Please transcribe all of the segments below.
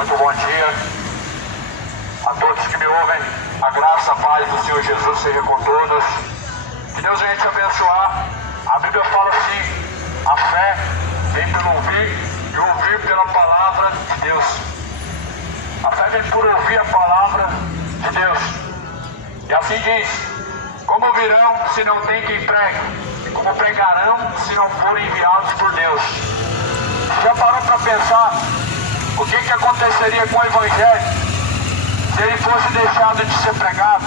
Muito bom dia a todos que me ouvem. A graça, a paz do Senhor Jesus seja com todos. Que Deus venha te abençoar. A Bíblia fala assim: a fé vem pelo ouvir e ouvir pela palavra de Deus. A fé vem por ouvir a palavra de Deus. E assim diz: como ouvirão se não tem quem pregue? E como pregarão se não forem enviados por Deus? Já parou para pensar o que aconteceria com o Evangelho se ele fosse deixado de ser pregado?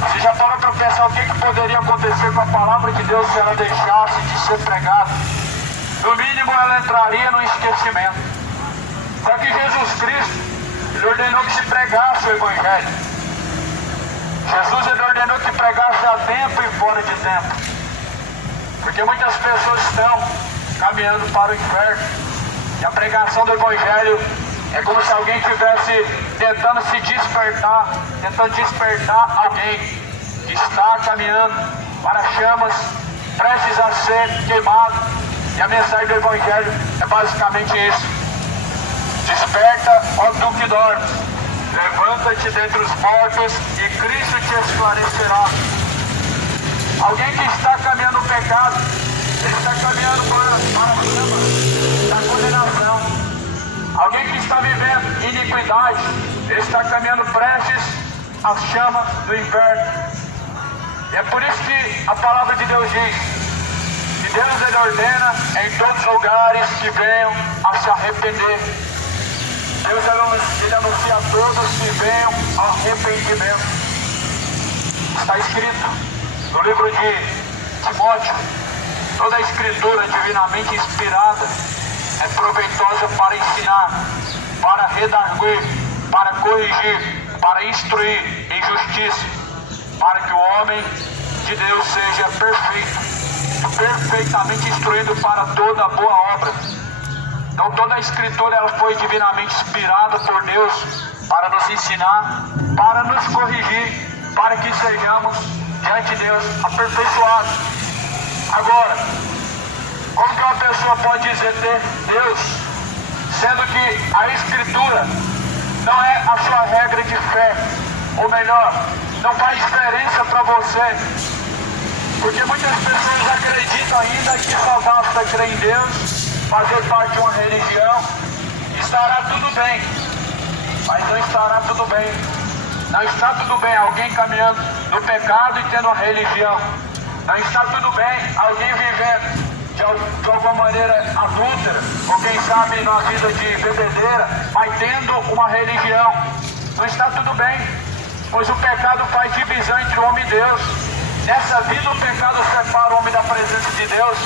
Você já parou para pensar o que poderia acontecer com a palavra de Deus se ela deixasse de ser pregada? No mínimo ela entraria no esquecimento. Só que Jesus Cristo, ele ordenou que se pregasse o Evangelho. Jesus, ele ordenou que pregasse a tempo e fora de tempo. Porque muitas pessoas estão caminhando para o inferno. E a pregação do Evangelho é como se alguém estivesse tentando se despertar, tentando despertar alguém que está caminhando para chamas, prestes a ser queimado. E a mensagem do Evangelho é basicamente isso: desperta, ó tu que dormes, levanta-te dentre os mortos e Cristo te esclarecerá. Alguém que está caminhando no pecado, ele está caminhando para a chama da condenação. Alguém que está vivendo iniquidade, ele está caminhando prestes à chama do inferno. E é por isso que a palavra de Deus diz que Deus ele ordena em todos os lugares que venham a se arrepender. Deus ele anuncia a todos que venham ao arrependimento. Está escrito no livro de Timóteo: toda a escritura divinamente inspirada é proveitosa para ensinar, para redarguir, para corrigir, para instruir em justiça, para que o homem de Deus seja perfeito, perfeitamente instruído para toda boa obra. Então toda a escritura ela foi divinamente inspirada por Deus para nos ensinar, para nos corrigir, para que sejamos diante de Deus aperfeiçoados. Agora, como que uma pessoa pode dizer ter Deus, sendo que a escritura não é a sua regra de fé? Ou melhor, não faz diferença para você, porque muitas pessoas acreditam ainda que só basta crer em Deus, fazer parte de uma religião, estará tudo bem. Mas não estará tudo bem. Não está tudo bem alguém caminhando no pecado e tendo uma religião. Não está tudo bem alguém vivendo de alguma maneira adúltera, ou quem sabe na vida de bebedeira, mas tendo uma religião. Não está tudo bem, pois o pecado faz divisão entre o homem e Deus. Nessa vida o pecado separa o homem da presença de Deus,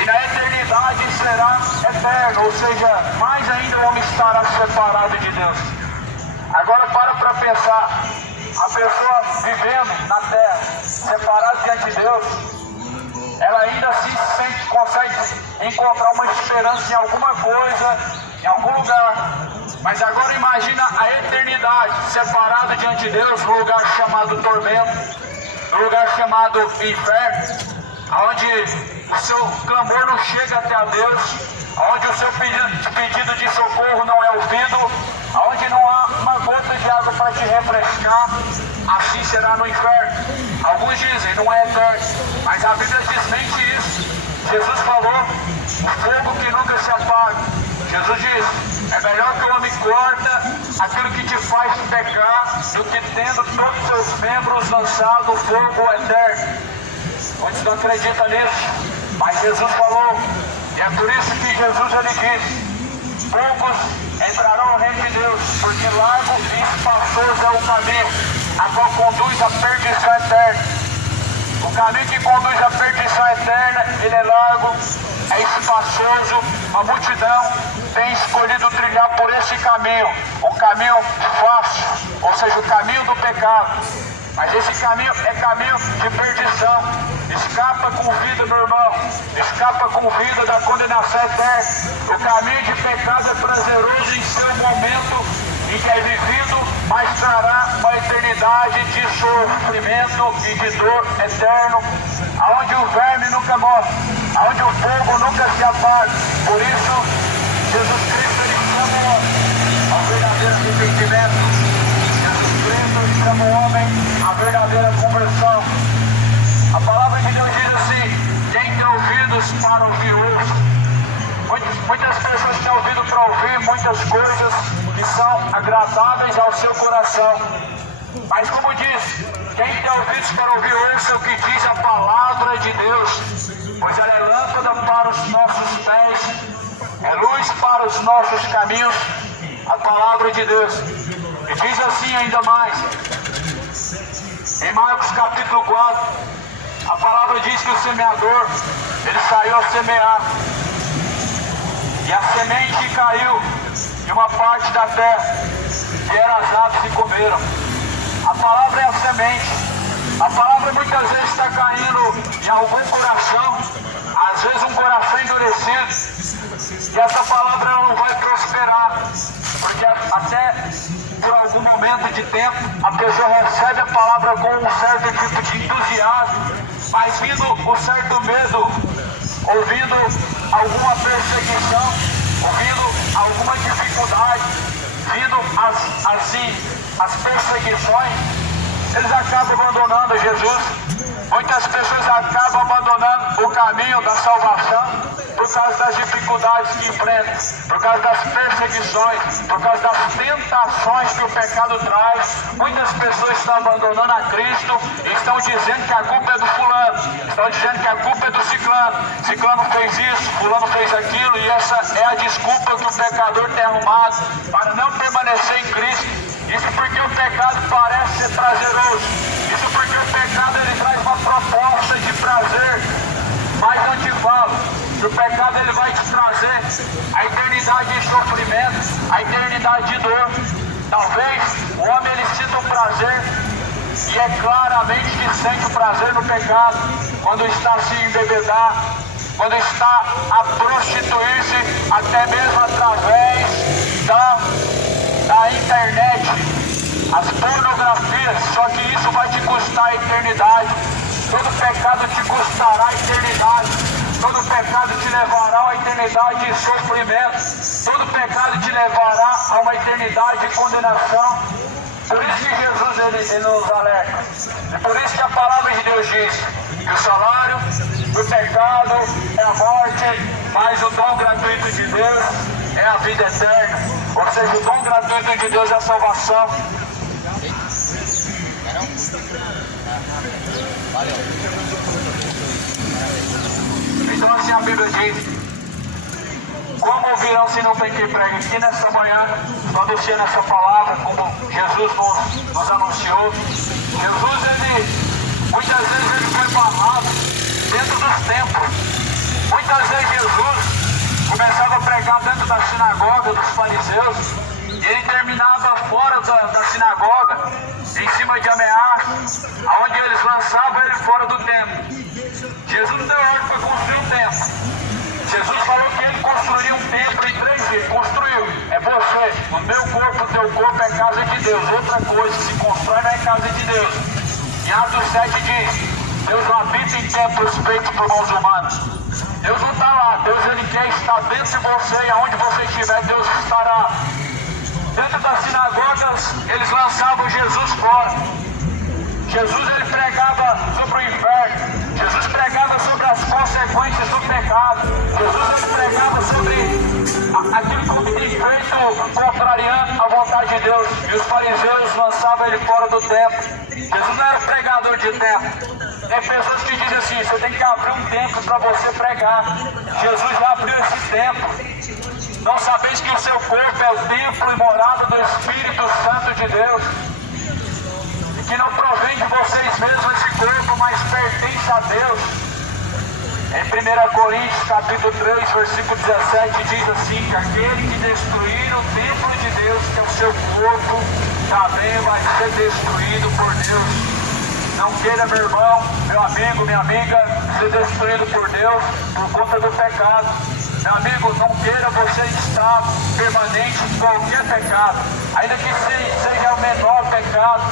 e na eternidade será eterno, ou seja, mais ainda o homem estará separado de Deus. Agora para pensar, a pessoa vivendo na terra, separada diante de Deus, ela ainda assim consegue encontrar uma esperança em alguma coisa, em algum lugar. Mas agora imagina a eternidade separada diante de Deus, no lugar chamado tormento, no lugar chamado inferno, onde o seu clamor não chega até a Deus, onde o seu pedido de socorro não é ouvido, onde não há uma gota de água para te refrescar. Assim será no inferno. Alguns dizem, não é eterno, mas a Bíblia desmente isso. Jesus falou, o fogo que nunca se apaga. Jesus diz, é melhor que o homem corta aquilo que te faz pecar, do que tendo todos os seus membros lançado no fogo eterno. Muitos não acreditam nisso, mas Jesus falou, e é por isso que Jesus ele disse, poucos entrarão no reino de Deus, porque largo e espaçoso é o caminho, a qual conduz à perdição eterna. O caminho que conduz à perdição eterna, ele é largo, é espaçoso, a multidão tem escolhido trilhar por esse caminho, um caminho fácil, ou seja, o caminho do pecado. Mas esse caminho é caminho de perdição. Escapa com vida, meu irmão. Escapa com vida da condenação eterna. O caminho de pecado é prazeroso em seu momento em que é vivido, mas trará uma eternidade de sofrimento e de dor eterno, aonde o verme nunca morre, aonde o fogo nunca se apaga. Por isso, Jesus Cristo ele chama ao verdadeiro arrependimento. Jesus chama o homem à verdadeira conversão. A palavra de Deus diz assim, quem tem ouvidos para ouvir, ouça. Muitas pessoas têm ouvido para ouvir muitas coisas que são agradáveis ao seu coração. Mas como diz, quem tem ouvidos para ouvir, ouça o que diz a palavra de Deus. Pois ela é lâmpada para os nossos pés, é luz para os nossos caminhos, a palavra de Deus. E diz assim ainda mais, em Marcos capítulo 4, a palavra diz que o semeador, ele saiu a semear, e a semente caiu em uma parte da terra, que era as aves e comeram. A palavra é a semente. A palavra muitas vezes está caindo em algum coração, às vezes um coração endurecido, e essa palavra ela não vai prosperar, porque até por algum momento de tempo a pessoa recebe a palavra com um certo tipo de entusiasmo, mas vindo um certo medo, ouvindo alguma perseguição, ouvindo alguma dificuldade, vindo as perseguições, eles acabam abandonando Jesus, Muitas pessoas acabam abandonando o caminho da salvação por causa das dificuldades que enfrentam, por causa das perseguições, por causa das tentações que o pecado traz. Muitas pessoas estão abandonando a Cristo e estão dizendo que a culpa é do fulano, estão dizendo que a culpa é do ciclano. Ciclano fez isso, fulano fez aquilo, e essa é a desculpa que o pecador tem arrumado para não permanecer em Cristo. Isso porque o pecado parece ser prazeroso. Isso porque o pecado ele traz uma proposta de prazer. Mas eu te falo, que o pecado ele vai te trazer a eternidade de sofrimento, a eternidade de dor. Talvez o homem ele sinta um prazer, e é claramente que sente o prazer no pecado, quando está a se embebedar, quando está a prostituir-se, até mesmo através da internet, as pornografias. Só que isso vai te custar a eternidade. Todo pecado te custará a eternidade. Todo pecado te levará a uma eternidade de sofrimento. Todo pecado te levará a uma eternidade de condenação. Por isso que Jesus ele nos alerta. É por isso que a palavra de Deus diz que o salário do pecado é a morte, mas o dom gratuito de Deus é a vida eterna. Ou seja, o dom gratuito de Deus é a salvação. Então assim a Bíblia diz: como ouvirão se não tem quem pregue? Aqui nessa manhã, estou anunciando essa palavra, como Jesus nos anunciou. Jesus, muitas vezes ele foi barrado dentro dos templos. Muitas vezes Jesus começava a pregar dentro da sinagoga dos fariseus, e ele terminava fora da sinagoga, em cima de ameaças, aonde eles lançavam ele fora do templo. Jesus deu ordem para construir um templo. Jesus falou que ele construiria um templo em 3 dias. Construiu. É você. O meu corpo, o teu corpo é casa de Deus. Outra coisa que se constrói não é casa de Deus. Em Atos 7 diz: Deus não habita em templos feitos por mãos humanas. Deus não está lá. Deus ele quer estar dentro de você, e aonde você estiver, Deus estará. Dentro das sinagogas, eles lançavam Jesus fora. Jesus ele pregava sobre o inferno. Jesus pregava sobre as consequências do pecado. Jesus ele pregava sobre aquilo que o homem tem feito contrariando a vontade de Deus. E os fariseus lançavam ele fora do templo. Jesus não era pregador de templo. Tem pessoas que dizem assim: você tem que abrir um templo para você pregar. Jesus já abriu esse templo. Não sabeis que o seu corpo é o templo e morada do Espírito Santo de Deus, e que não provém de vocês mesmos esse corpo, mas pertence a Deus. Em 1 Coríntios capítulo 3, versículo 17 diz assim: que aquele que destruir o templo de Deus, que é o seu corpo, também vai ser destruído por Deus. Não queira, meu irmão, meu amigo, minha amiga, ser destruído por Deus por conta do pecado. Meu amigo, não queira você estar permanente em qualquer pecado, ainda que seja o menor pecado,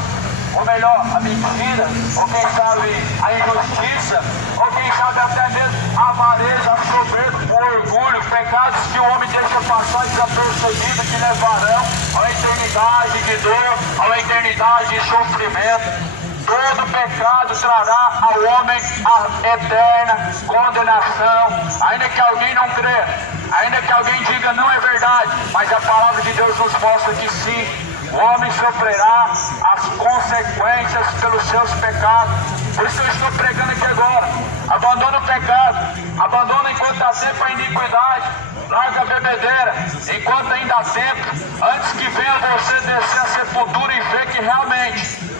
ou melhor, a mentira, ou quem sabe a injustiça, ou quem sabe até mesmo a avareza, a soberba, o orgulho, pecados que o homem deixa passar desapercebido, que levarão a uma eternidade de dor, a uma eternidade de sofrimento. Todo pecado trará ao homem a eterna condenação, ainda que alguém não crê, ainda que alguém diga não é verdade, mas a palavra de Deus nos mostra que sim, o homem sofrerá as consequências pelos seus pecados. Por isso eu estou pregando aqui agora: abandona o pecado, abandona enquanto há tempo a iniquidade, larga a bebedeira enquanto ainda há tempo, antes que venha você descer a sepultura e ver que realmente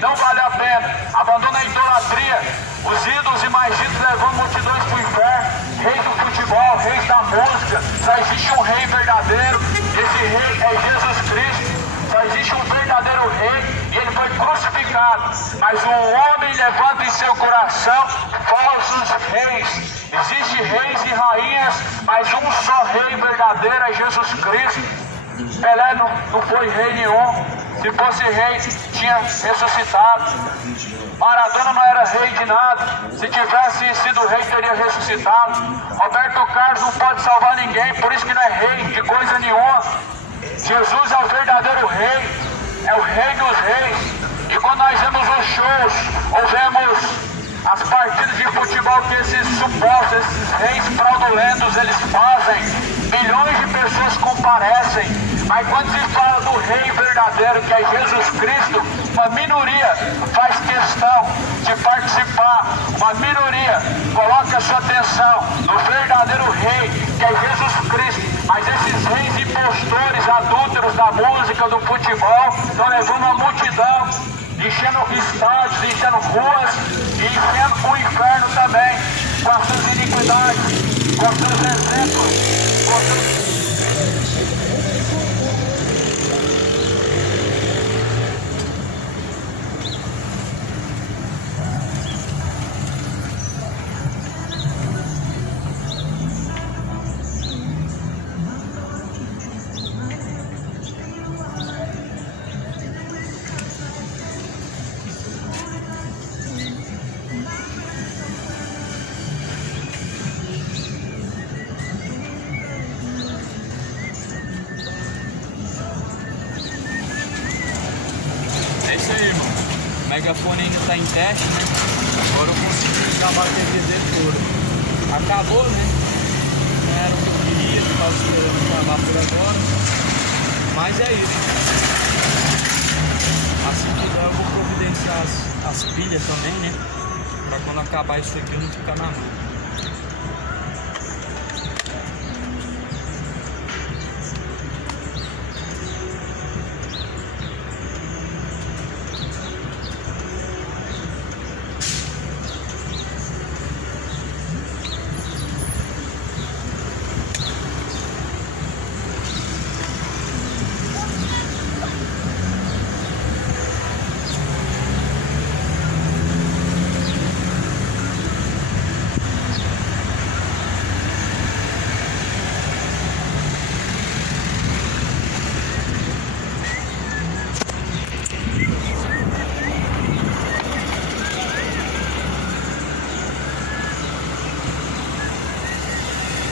não vale a pena. Abandona a idolatria, os ídolos e mais ídolos levando multidões para o inferno. Reis do futebol, reis da música, só existe um rei verdadeiro, esse rei é Jesus Cristo. Só existe um verdadeiro rei e ele foi crucificado. Mas o homem levanta em seu coração falsos reis. Existem reis e rainhas, mas um só rei verdadeiro é Jesus Cristo. Pelé não foi rei nenhum. Se fosse rei, tinha ressuscitado. Maradona não era rei de nada. Se tivesse sido rei, teria ressuscitado. Roberto Carlos não pode salvar ninguém, por isso que não é rei de coisa nenhuma. Jesus é o verdadeiro rei, é o rei dos reis. E quando nós vemos os shows, ou vemos as partidas de futebol que esses supostos, esses reis fraudulentos, eles fazem, milhões de pessoas comparecem, mas quando se fala do rei verdadeiro, que é Jesus Cristo, uma minoria faz questão de participar, uma minoria coloca sua atenção no verdadeiro rei, que é Jesus Cristo. Mas esses reis impostores, adúlteros da música, do futebol, estão levando a multidão, enchendo estádios, enchendo ruas e enchendo o inferno também, com as suas iniquidades, com os seus exemplos, com os seus... É isso aí, irmão. O megafone ainda está em teste, né? Agora eu consegui ligar a bateria dele toda. Acabou, né? Não era o que eu queria, estava esperando acabar por agora. Mas é isso. Assim que der eu vou providenciar as pilhas também, né? Pra quando acabar isso aqui eu não ficar na mão.